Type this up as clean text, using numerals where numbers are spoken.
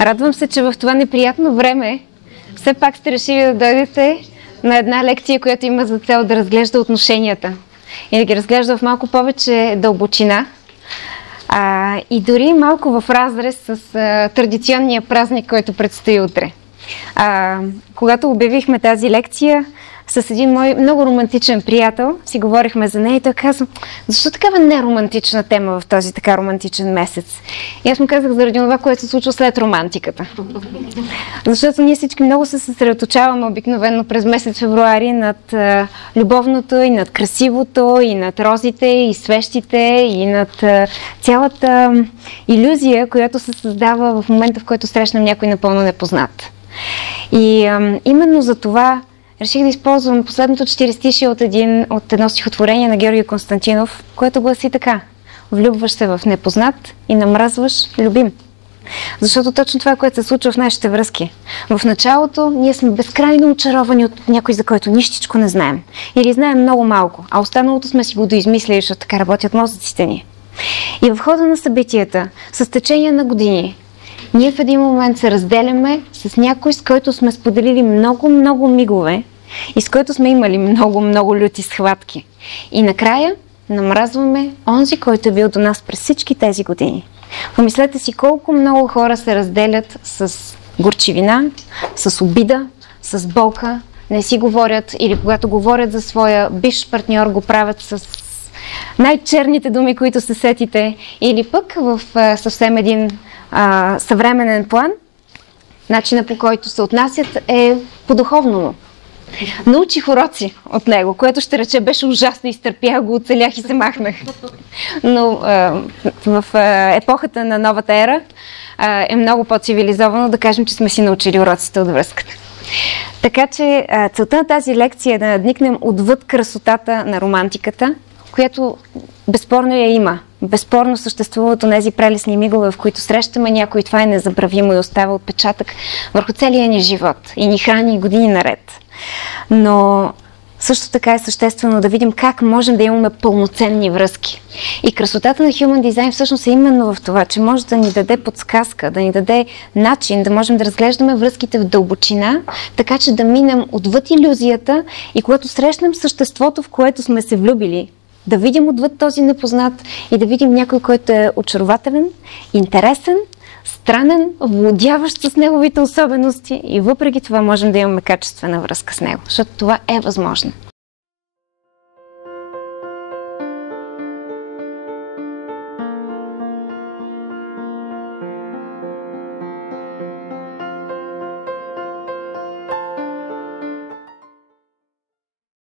Радвам се, че в това неприятно време все пак сте решили да дойдете на една лекция, която има за цел да разглежда отношенията и да ги разглежда в малко повече дълбочина и дори малко в разрез с традиционния празник, който предстои утре. Когато обявихме тази лекция, с един мой много романтичен приятел си говорихме за нея и той каза: защо такава неромантична тема в този така романтичен месец? И аз му казах: заради това, което се случва след романтиката. Защото ние всички много се съсредоточаваме обикновено през месец февруари над любовното и над красивото и над розите и свещите и над цялата илюзия, която се създава в момента, в който срещнем някой напълно непознат. И именно за това реших да използвам последното 4 стишие от едно стихотворение на Георги Константинов, което гласи така: влюбваш се в непознат и намразваш любим. Защото точно това е, което се случва в нашите връзки. В началото ние сме безкрайно очаровани от някой, за който нищичко не знаем. Или знаем много малко, а останалото сме си го доизмислили, защото така работят мозъците ни. И в хода на събитията, с течение на години, ние в един момент се разделяме с някой, с който сме споделили много мигове и с който сме имали много люти схватки. И накрая намразваме онзи, който е бил до нас през всички тези години. Помислете си колко много хора се разделят с горчивина, с обида, с болка, не си говорят или когато говорят за своя бивш партньор, го правят с най-черните думи, които се сетите, или пък в съвсем един съвременен план, начинът, по който се отнасят, е по-духовно. Научих уроци от него, което ще рече беше ужасно, изтърпях го, оцелях и се махнах. Но в епохата на новата ера е много по-цивилизовано да кажем, че сме си научили уроците от връзката. Така че целта на тази лекция е да надникнем отвъд красотата на романтиката, която безспорно я има. Безспорно съществуват онези прелесни мигове, в които срещаме някой, това е незабравимо и остава отпечатък върху целия ни живот и ни храни години наред. Но също така е съществено да видим как можем да имаме пълноценни връзки. И красотата на Human Design всъщност е именно в това, че може да ни даде подсказка, да ни даде начин да можем да разглеждаме връзките в дълбочина, така че да минем отвъд илюзията и когато срещнем съществото, в което сме се влюбили, да видим отвъд този непознат и да видим някой, който е очарователен, интересен, странен, владяващ с неговите особености и въпреки това можем да имаме качествена връзка с него, защото това е възможно.